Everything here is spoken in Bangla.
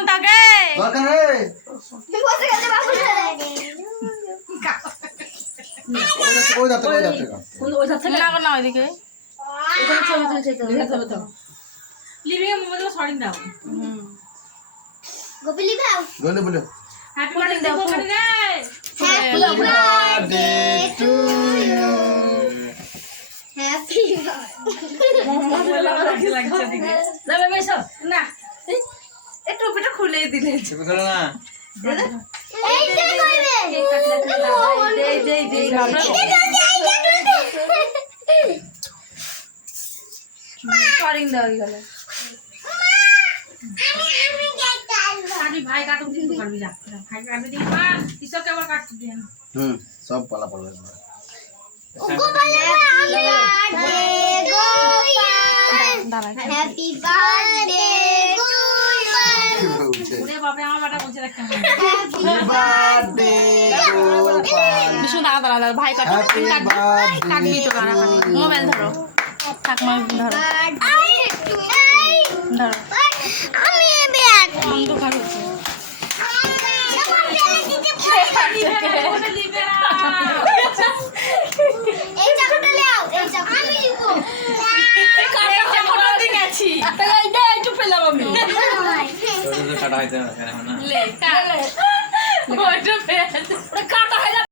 কেমন থাকে দরকার রে ওই দাঁতে না ওইদিকে লিভিং মোবাইল সরিন দাও গোপলি ভাও গলে বলে হ্যাপি বার্থডে গোপন রে happy birthday to you happy লাগছে দিকে যাবে বেশো না একটু পিটা খুলে দিলে তুমি করো না এই যে কইবে দেই সরিং দাও গেল আমি ভাই কাটুন দিতে পারবি যা ভাই কাটবে দিই মা ইসব কেবল কাটতে দেন সব পালা পড়বে গোপালে birthday Gopal happy birthday to you ওরে বাবা আমার বাটা বলছে রাখতে হবে হ্যাপি বার্থডে বিশু দাঁড়া ভাই কাটবি তো না মোবাইল ধরো থাক মোবাইল ধরো ধরো আমি ব্যাগ মন তো খারাপ হচ্ছে এই চাকুটা নাও এই চাকু আমি নিব একটু পেলাম আমি কাটা হইতে না কাটা হয়ে